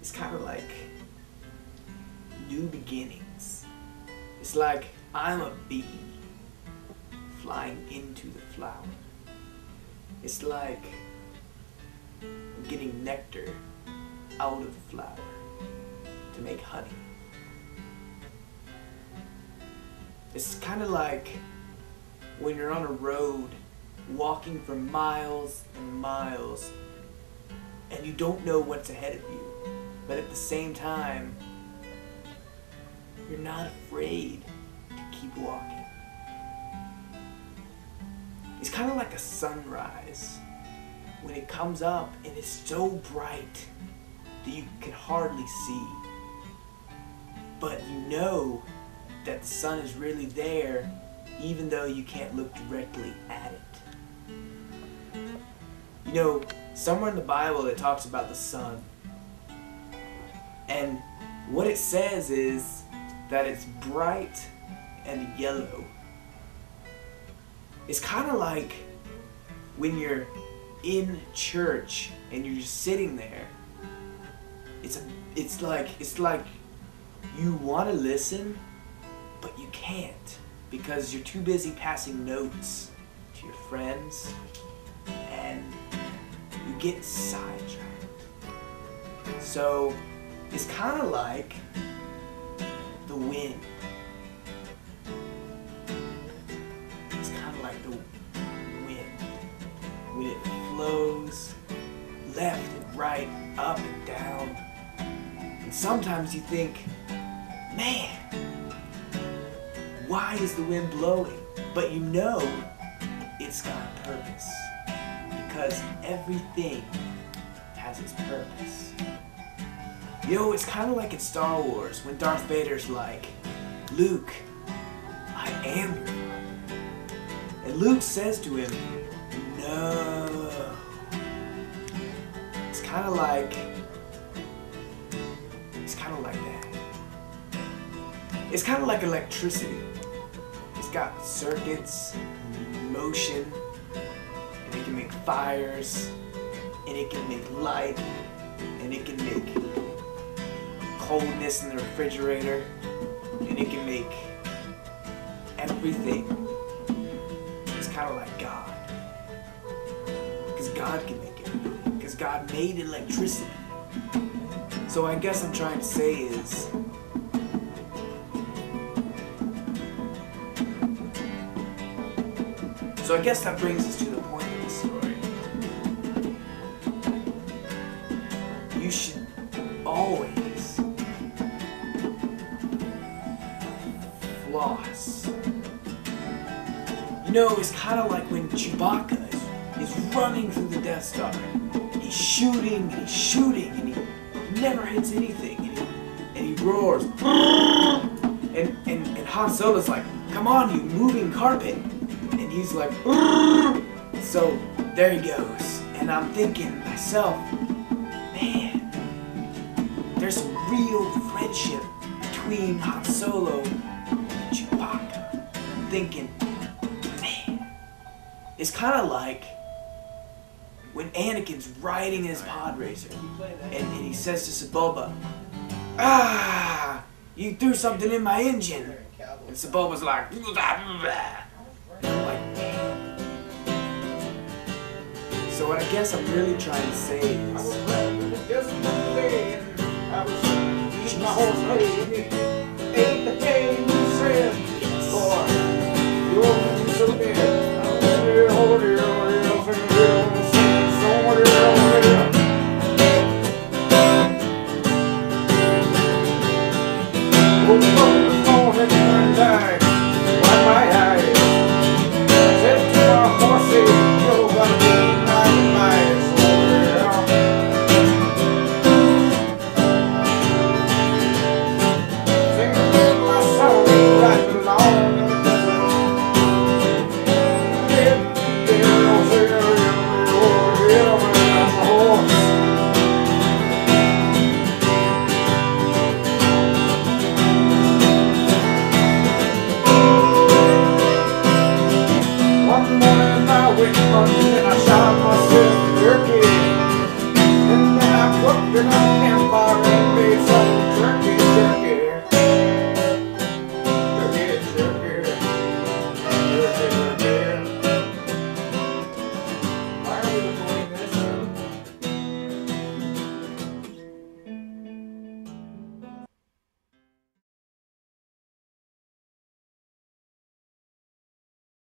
is kind of like new beginnings. It's like I'm a bee flying into the flower. It's like I'm getting nectar out of the flower to make honey. It's kind of like when you're on a road walking for miles and miles and you don't know what's ahead of you, but at the same time you're not afraid to keep walking. It's kind of like a sunrise when it comes up and it's so bright that you can hardly see, but you know that the sun is really there even though you can't look directly at it. You know, somewhere in the Bible it talks about the sun, and what it says is that it's bright and yellow. It's kind of like when you're in church and you're just sitting there. It's like you want to listen, but you can't because you're too busy passing notes to your friends and you get sidetracked. So it's kind of like the wind. It's kind of like the wind when it flows left and right, up and down. And sometimes you think, man, why is the wind blowing? But you know it's got a purpose, because everything has its purpose. You know, it's kind of like in Star Wars when Darth Vader's like, Luke, I am your father. And Luke says to him, no. It's kind of like that. It's kind of like electricity. It's got circuits, motion, and it can make fires, and it can make light, and it can make coldness in the refrigerator, and it can make everything. It's kind of like God. Because God can make everything. Because God made electricity. So I guess I'm trying to say is, so I guess that brings us to the point of the story. You should always floss. You know, it's kind of like when Chewbacca is running through the Death Star. He's shooting and he's shooting and he never hits anything, and he roars. And Han Solo's like, come on, you moving carpet. And he's like, so there he goes. And I'm thinking to myself, man, there's some real friendship between Han Solo and Chewbacca. I'm thinking, man, it's kind of like when Anakin's riding his pod racer and he says to Sebulba, you threw something in my engine. And Sebulba's like, so what I guess I'm really trying to say is, and then I